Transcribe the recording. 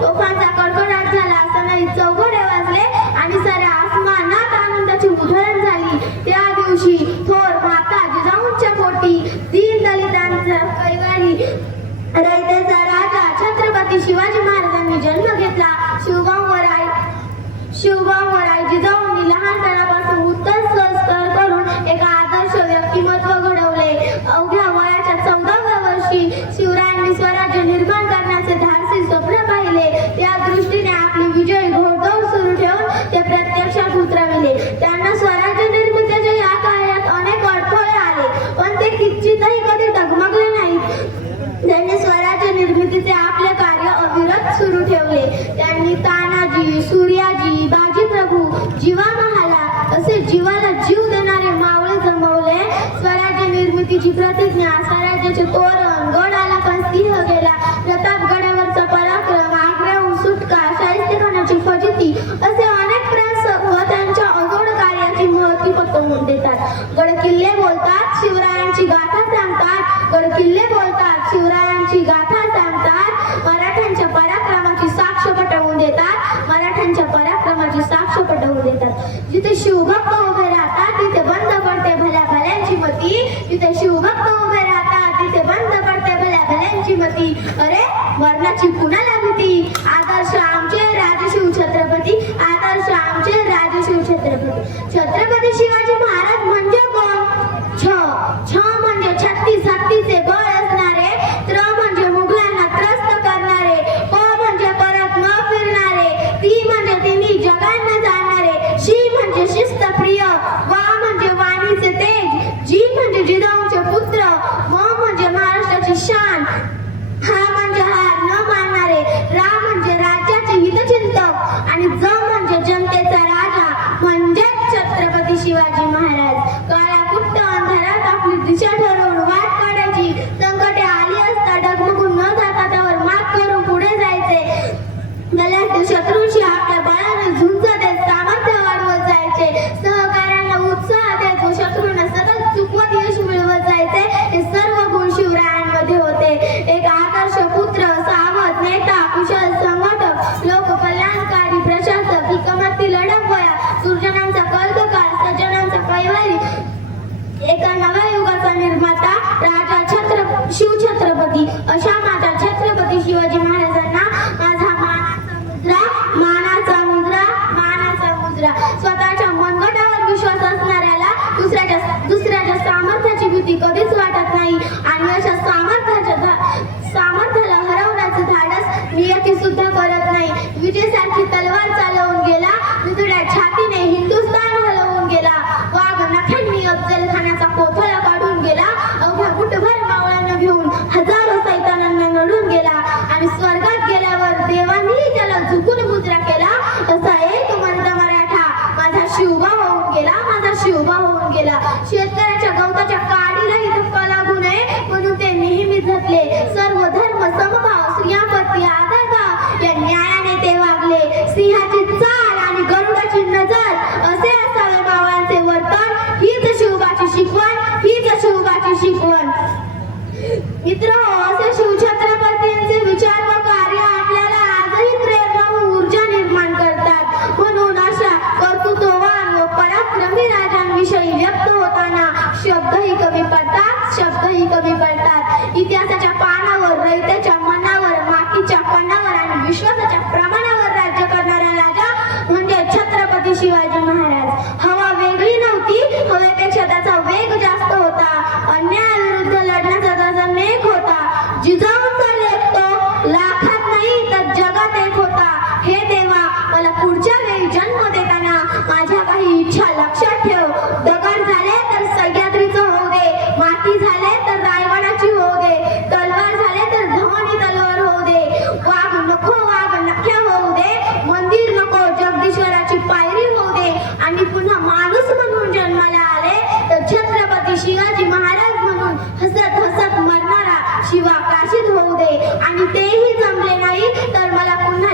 तोफांचा कडकडाट झाला असताना चौघडे वाजले आणि साऱ्या आसमानात आनंदाची उधळण झाली. त्या दिवशी थोर माता जिजाऊंच्या पोटी दीन दलितांचा कैवारी रयतेचा राजा छत्रपती शिवाजी महाराजांनी जन्म घेतला. शिवभाऊ वराय शिवभाऊ वराय जिजाऊंनी लहानपणापासून उत्तर संस्कार करून एक आदर्श व्यक्तिमत्व घडवले. अवघ्या वयात जीवाला जीव देणारे मावळे जमवले. स्वराज्य निर्मितीची प्रतिज्ञा असा त्याची पुन्हा लागती आदर्श आमचे राजशिव छत्रपती आदर्श आमचे राजशिव छत्रपती. छत्रपती शिवाजी मी सुद्धा करत नाही. विजेसारखी तलवार चालव शिवाजी महाराज. आकर्षित होऊ दे. आणि तेही जमले नाही तर मला पुन्हा